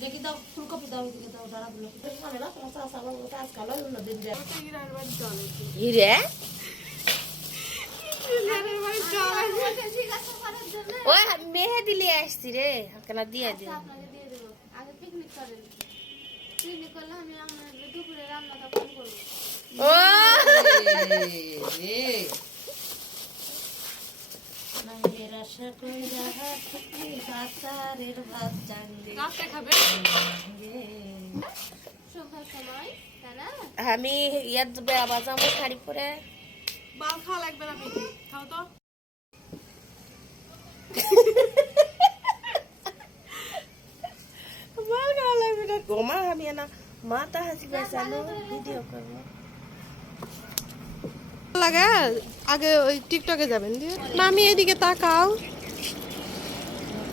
দেখি দাও ফুলকপি দাও দিকে দাও দাঁড়াগুলো মানে না তোমার চাষা আমার মতো আজকাল অন্য দিন যায় হিরে ওই মেহেদি লিয়ে আসছি রে কেন দিয়ে দিও আগে পিকনিক করেন পিকনিক করলে আমি আমার দুপুরে রান্নাটা কম করবো ও নাঙ্গের আশা কই রাহা তুমি বাতারের ভাত জানলে কাছে খাবে সন্ধ্যার সময় তাই না আমি ইয়ার বেড়া বাজাবো শাড়ি পরে বাল খাওয়া লাগবে না পিঠি খাও তো বাল খাওয়া লাগবে না গোমা আমি না মাথা হাসি বেসানো ভিডিও করবো লাগে আগে ওই টিকটকে যাবেন দিয়ে না আমি এদিকে তাকাও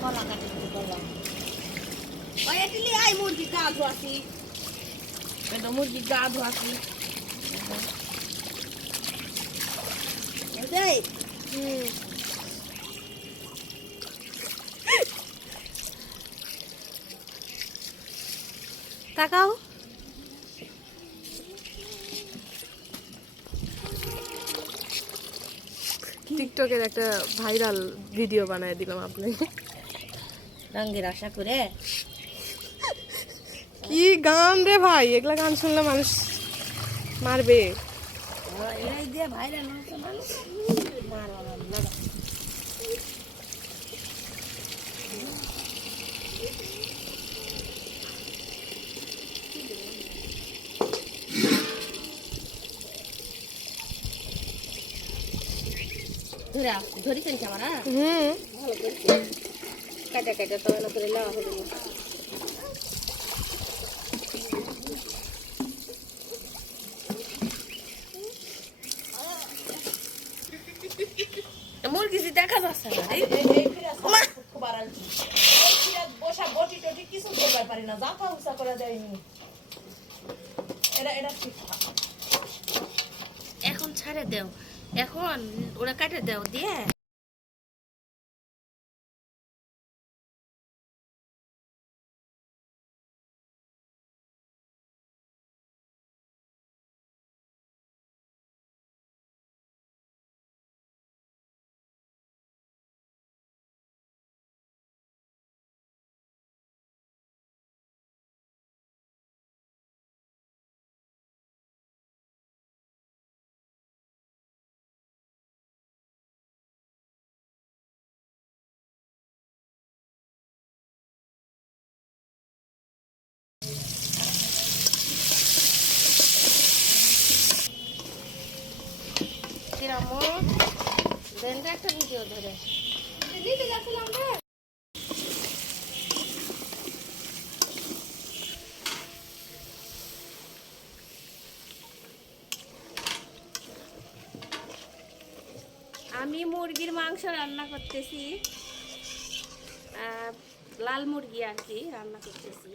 কলা কাটি করলাম ওই এটিলি আই মুরগি গা ধোয়াছি এটা মুরগি গা ধোয়াছি এই তাকাও টিকটকের একটা ভাইরাল ভিডিও বানায় দিলাম আপনি রঙের আশা করে কি গান রে ভাই এগুলা গান শুনলে মানুষ মারবে এরাই দিয়ে ভাইরাল হচ্ছে মানুষ মারবা না ধরিছেন কি আমার ভালো করেছে কাটা কাটা তো না করে লাও হলো মুরগি si দেখা যাচ্ছে না এই ফিরাস খুব বাড়াল ফিরাস বসা বটি টটি কিছু করতে পারি না জাফা উসা করা যায়নি এটা ঠিক এখন ছাড়ে দাও এখন ওরা কাটে দাও দিয়ে কিরকম দেন একটা ভিডিও ধরে নিতে যাচ্ছিলাম রে আমি মুরগির মাংস রান্না করতেছি লাল মুরগি আর কি রান্না করতেছি